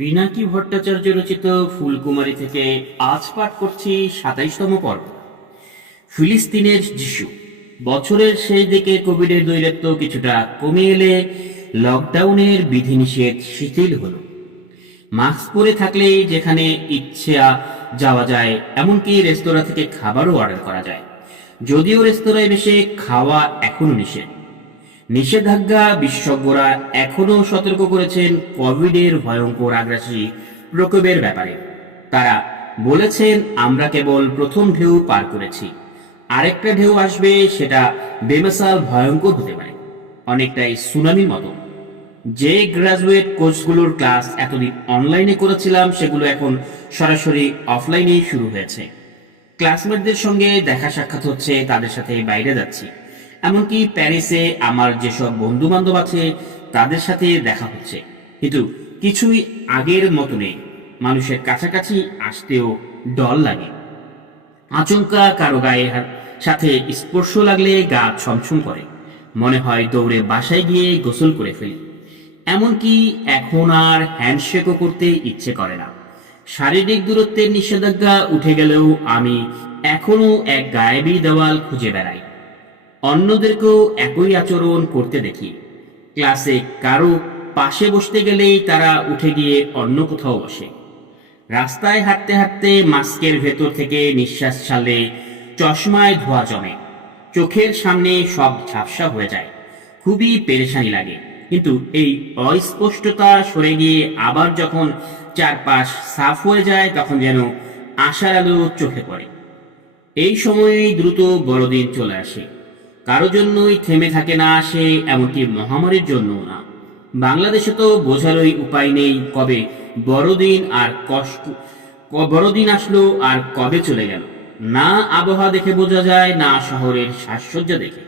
পিনাকি ভট্টাচার্য রচিত ফুলকুমারী থেকে আজ পাঠ করছি সাতাইশতম পর্ব। ফিলিস্তিনের যিশু। বছরের শেষ দিকে কোভিডের দৈরাত্য কিছুটা কমে এলে লকডাউনের বিধিনিষেধ শিথিল হলো। মাস্ক পরে থাকলে যেখানে ইচ্ছা যাওয়া যায়, এমনকি রেস্তোরাঁ থেকে খাবারও অর্ডার করা যায়। যদিও রেস্তোরাঁয় বসে খাওয়া এখনও নিষেধ। নিষেধাজ্ঞা বিশেষজ্ঞরা এখনও সতর্ক করেছেন কোভিডের ভয়ঙ্কর আগ্রাসী প্রকোপের ব্যাপারে। তারা বলেছেন, আমরা কেবল প্রথম ঢেউ পার করেছি। আরেকটা ঢেউ আসবে, সেটা বেমেসাল ভয়ঙ্কর হতে পারে। অনেকটাই সুনামির মতো। যে গ্রাজুয়েট কোর্সগুলোর ক্লাস এতদিন অনলাইনে করেছিলাম, সেগুলো এখন সরাসরি অফলাইনেই শুরু হয়েছে। ক্লাসমেটদের সঙ্গে দেখা সাক্ষাৎ হচ্ছে, তাদের সাথে বাইরে যাচ্ছি। এমনকি প্যারিসে আমার যেসব বন্ধু বান্ধব আছে, তাদের সাথে দেখা হচ্ছে। কিন্তু কিছুই আগের মতো নেই। মানুষের কাছাকাছি আসতেও ডর লাগে। আচমকা কারও গায়ে সাথে স্পর্শ লাগলে গা ছমছম করে। মনে হয় দৌড়ে বাসায় গিয়ে গোসল করে ফেলি। এমনকি এখন আর হ্যান্ডশেকও করতে ইচ্ছে করে না। শারীরিক দূরত্বের নিষেধাজ্ঞা উঠে গেলেও আমি এখনও এক গায়েবী দেওয়াল খুঁজে বেড়াই। অন্যদেরকেও একই আচরণ করতে দেখি। ক্লাসে কারও পাশে বসতে গেলেই তারা উঠে গিয়ে অন্য কোথাও বসে। রাস্তায় হাঁটতে হাঁটতে মাস্কের ভেতর থেকে নিঃশ্বাস ছাড়লে চশমায় ধোয়া জমে। চোখের সামনে সব ঝাপসা হয়ে যায়। খুবই পেরেশানি লাগে। কিন্তু এই অস্পষ্টতা সরে গিয়ে আবার যখন চারপাশ সাফ হয়ে যায়, তখন যেন আশার আলো চোখে পড়ে। এই সময়েই দ্রুত বড়দিন চলে আসে। কারও জন্যই থেমে থাকে না আসে এমনকি মহামারীর জন্যও না। বাংলাদেশে তো বোঝারই উপায় নেই কবে বড়দিন আর কষ্ট বড়দিন আসলো আর কবে চলে গেল। না আবহাওয়া দেখে বোঝা যায়, না শহরের সাজসজ্জা দেখে।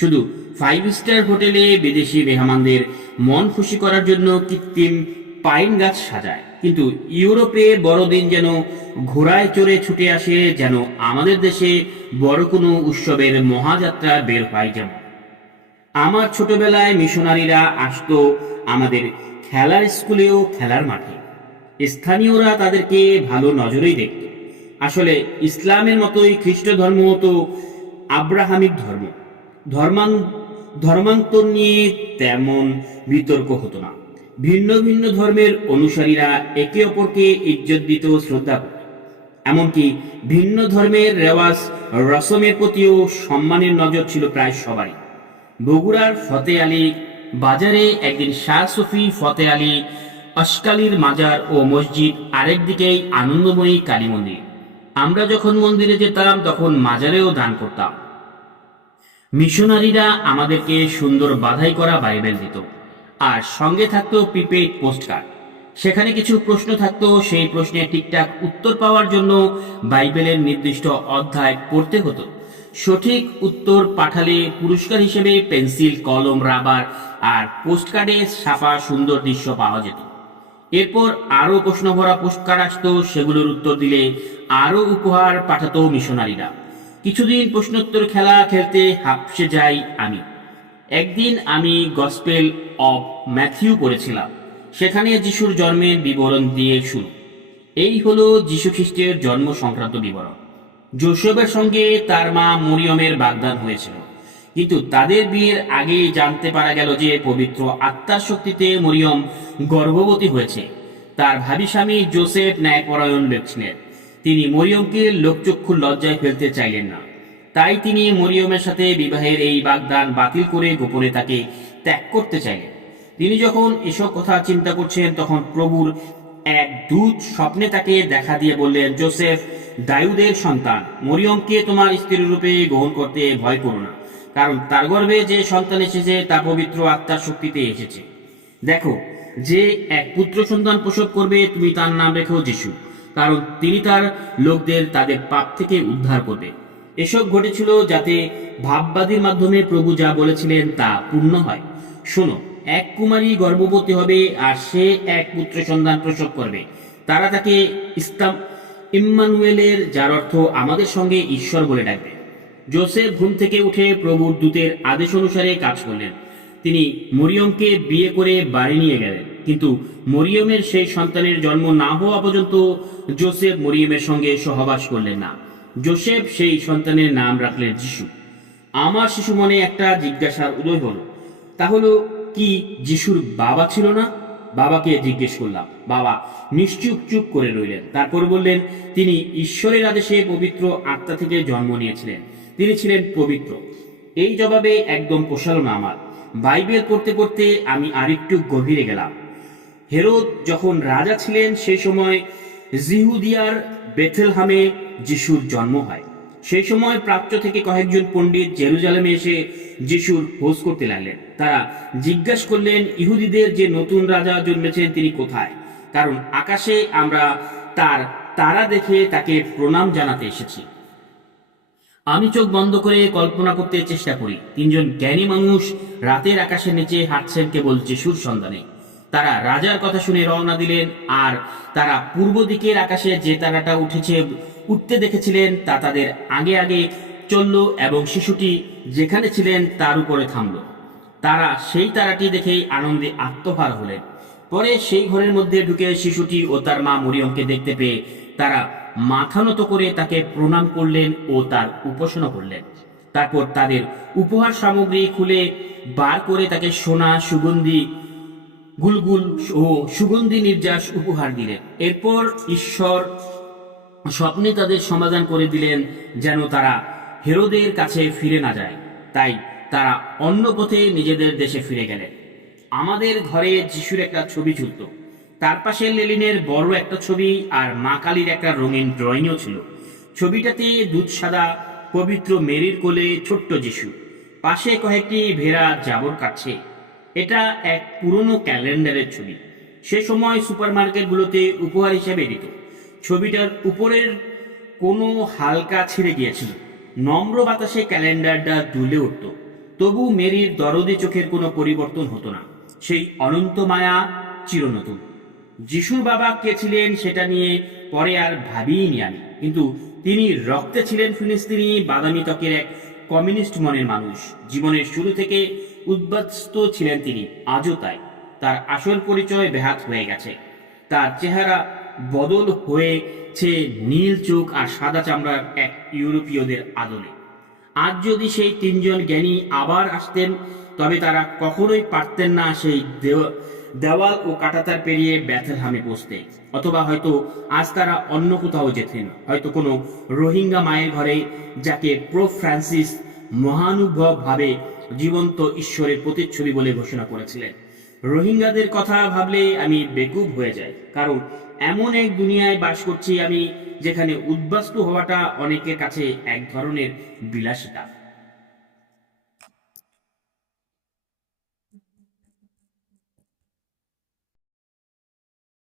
শুধু ফাইভ স্টার হোটেলে বিদেশি মেহমানদের মন খুশি করার জন্য কৃত্রিম পাইন গাছ সাজায়। কিন্তু ইউরোপে বড়দিন যেন ঘোড়ায় চড়ে ছুটে আসে, যেন আমাদের দেশে বড় কোনো উৎসবের মহাযাত্রা বের হয় যেমন আমার ছোটবেলায় মিশনারিরা আসতো আমাদের খেলার স্কুলেও খেলার মাঠে। স্থানীয়রা তাদেরকে ভালো নজরেই দেখত। আসলে ইসলামের মতোই খ্রিস্ট ধর্ম তো আব্রাহামিক ধর্ম। ধর্মান, ধর্মান্তর নিয়ে তেমন বিতর্ক হতো না। ভিন্ন ভিন্ন ধর্মের অনুসারীরা একে অপরকে ইজ্জত দিত শ্রদ্ধা করত এমনকি ভিন্ন ধর্মের রেওয়াজ রসমের প্রতিও সম্মানের নজর ছিল প্রায় সবারই। বগুড়ার ফতে আলী বাজারে একদিন শাহ সুফি ফতে আলী অস্কালির মাজার ও মসজিদ আরেক দিকেই আনন্দময়ী কালী মন্দির। আমরা যখন মন্দিরে যেতাম, তখন মাজারেও দান করতাম। মিশনারিরা আমাদেরকে সুন্দর বাধাই করা বাইবেল দিত। আর সঙ্গে থাকতো প্রিপেড পোস্টকার্ড। সেখানে কিছু প্রশ্ন থাকতো, সেই প্রশ্নের ঠিকঠাক উত্তর পাওয়ার জন্য বাইবেলের নির্দিষ্ট অধ্যায় পড়তে হতো। সঠিক উত্তর পাঠালে পুরস্কার হিসেবে পেন্সিল, কলম, রাবার আর পোস্টকার্ডে ছাপা সুন্দর দৃশ্য পাওয়া যেত। এরপর আরও প্রশ্ন ভরা পোস্টকার্ড আসতো, সেগুলোর উত্তর দিলে আরও উপহার পাঠাতো মিশনারিরা। কিছুদিন প্রশ্নোত্তর খেলা খেলতে হাঁপসে যাই আমি। একদিন আমি গসপেল অব ম্যাথিউ পড়েছিলাম। সেখানে যিশুর জন্মের বিবরণ দিয়ে শুরু। এই হলো যিশু খ্রিস্টের জন্ম সংক্রান্ত বিবরণ। জোসেফের সঙ্গে তার মা মরিয়মের বাগদান হয়েছিল। কিন্তু তাদের বিয়ের আগেই জানতে পারা গেল যে পবিত্র আত্মার শক্তিতে মরিয়ম গর্ভবতী হয়েছে। তার ভাবি স্বামী জোসেফ ন্যায়পরায়ণ লোক তিনি মরিয়মকে লোকচক্ষুর লজ্জায় ফেলতে চাইলেন না। তাই তিনি মরিয়মের সাথে বিবাহের এই বাগদান বাতিল করে গোপনে তাকে ত্যাগ করতে চাইলেন। তিনি যখন এসব কথা চিন্তা করছেন, তখন প্রভুর এক দূত স্বপ্নে তাকে দেখা দিয়ে বললেন, জোসেফ দায়ুদের সন্তান, মরিয়মকে তোমার স্ত্রীর রূপে গ্রহণ করতে ভয় করো না, কারণ তার গর্ভে যে সন্তান এসেছে, তা পবিত্র আত্মার শক্তিতে এসেছে। দেখো, যে এক পুত্র সন্তান প্রসব করবে, তুমি তার নাম রেখো যিশু, কারণ তিনি তার লোকদের তাদের পাপ থেকে উদ্ধার করবে। এসব ঘটেছিল যাতে ভাববাদীর মাধ্যমে প্রভু যা বলেছিলেন তা পূর্ণ হয়। শোনো, এক কুমারী গর্ভবতী হবে আর সে এক পুত্র সন্তান প্রসব করবে। তারা তাকে ইসলাম ইম্মানুয়েলের, যার অর্থ আমাদের সঙ্গে ঈশ্বর বলে ডাকবে। জোসেফ ঘুম থেকে উঠে প্রভুর দূতের আদেশ অনুসারে কাজ করলেন। তিনি মরিয়মকে বিয়ে করে বাড়ি নিয়ে গেলেন। কিন্তু মরিয়মের সেই সন্তানের জন্ম না হওয়া পর্যন্ত জোসেফ মরিয়মের সঙ্গে সহবাস করলেন না। জোসেফ সেই সন্তানের নাম রাখলেন যিশু। আমার শিশু মনে একটা জিজ্ঞাসার উদয় হলো, তাহলে কি যিশুর বাবা ছিল না? বাবাকে জিজ্ঞেস করলাম। বাবা নিশ্চুপ চুপ করে রইলেন। তারপর বললেন, তিনি ঈশ্বরের আদেশে পবিত্র আত্মা থেকে জন্ম নিয়েছিলেন। তিনি ছিলেন পবিত্র। এই জবাবে একদম পোষালো না আমার। বাইবেল পড়তে পড়তে আমি আরেকটু গভীরে গেলাম। হেরোদ যখন রাজা ছিলেন সেই সময় জিহুদিয়ার বেথেলহামে যিশুর জন্ম হয়। সেই সময় প্রাচ্য থেকে কয়েকজন পণ্ডিত জেরুজালেমে এসে যিশুর খোঁজ করতে লাগলেন। তারা জিজ্ঞাসা করলেন, ইহুদিদের যে নতুন রাজা জন্মেছেন তিনি কোথায়? কারণ আকাশে আমরা তার তারা দেখে তাকে প্রণাম জানাতে এসেছি। আমি চোখ বন্ধ করে কল্পনা করতে চেষ্টা করি, তিনজন জ্ঞানী মানুষ রাতের আকাশের নিচে হাঁটছেন কেবল যিশুর সন্ধানে। তারা রাজার কথা শুনে রওনা দিলেন, আর তারা পূর্ব দিকের আকাশে যে তারাটা উঠেছে উঠতে দেখেছিলেন, তা তাদের আগে আগে চলল এবং শিশুটি যেখানে ছিলেন তার উপরে থামল। তারা সেই তারাটি দেখেই আনন্দে আত্মহার হলেন। পরে সেই ঘরের মধ্যে ঢুকে শিশুটি ও তার মা মরিয়মকে দেখতে পেয়ে তারা মাথা নত করে তাকে প্রণাম করলেন ও তার উপাসনা করলেন। তারপর তাদের উপহার সামগ্রী খুলে বার করে তাকে সোনা, সুগন্ধি, গুলগুল ও সুগন্ধি নির্যাস উপহার দিলেন। এরপর ঈশ্বর স্বপ্নে তাদের সমাধান করে দিলেন যেন তারা হেরোদের কাছে ফিরে না যায়। তাই তারা অন্য পথে নিজেদের দেশে ফিরে গেলেন। আমাদের ঘরে যিশুর একটা ছবি ঝুলত। তার পাশে লেলিনের বড় একটা ছবি আর মা কালীর একটা রঙিন ড্রয়িংও ছিল। ছবিটাতে দুধ সাদা, পবিত্র মেরির কোলে ছোট্ট যিশু। পাশে কয়েকটি ভেড়া জাবর কাটছে। এটা এক পুরনো ক্যালেন্ডারের ছবি। সে সময় সুপারমার্কেটগুলোতে উপহার হিসেবে দিত। ছবিটার উপরের কোনো হালকা ছিঁড়ে গিয়েছিল। নম্র বাতাসে ক্যালেন্ডারটা দুলে উঠত। তবু মেরির দরদে চোখের কোনো পরিবর্তন হতো না। সেই অনন্ত মায়া চিরনতুন। যিশুর বাবা কে ছিলেন সেটা নিয়ে পরে আর ভাবিনি আমি। কিন্তু তিনি রক্তে ছিলেন ফিলিস্তিনি বাদামি ত্বকের এক কমিউনিস্ট মনের মানুষ। জীবনের শুরু থেকে উদ্বাস্ত ছিলেন তিনি। আজও তাই। তার আসল পরিচয় বেহাত হয়ে গেছে। তার চেহারা বদল হয়েছে নীল চোখ আর সাদা চামড়ার এক ইউরোপীয়দের আদলে। আজ যদি সেই তিনজন জ্ঞানী আবার আসতেন, তবে তারা কখনোই পারতেন না সেই দেওয়াল ও কাটাতার পেরিয়ে ব্যাথেলহামে পৌঁছতে অথবা হয়তো আজ তারা অন্য কোথাও যেতেন। হয়তো কোনো রোহিঙ্গা মায়ের ঘরে, যাকে প্রো ফ্রান্সিস মহানুভব ভাবে জীবন্ত ঈশ্বরের প্রতিচ্ছবি বলে ঘোষণা করেছিলেন। রোহিঙ্গাদের কথা ভাবলে আমি বেকুব হয়ে যাই, কারণ এমন এক দুনিয়ায় বাস করছি আমি যেখানে উদ্বাস্তু হওয়াটা অনেকের কাছে এক ধরনের বিলাসিতা।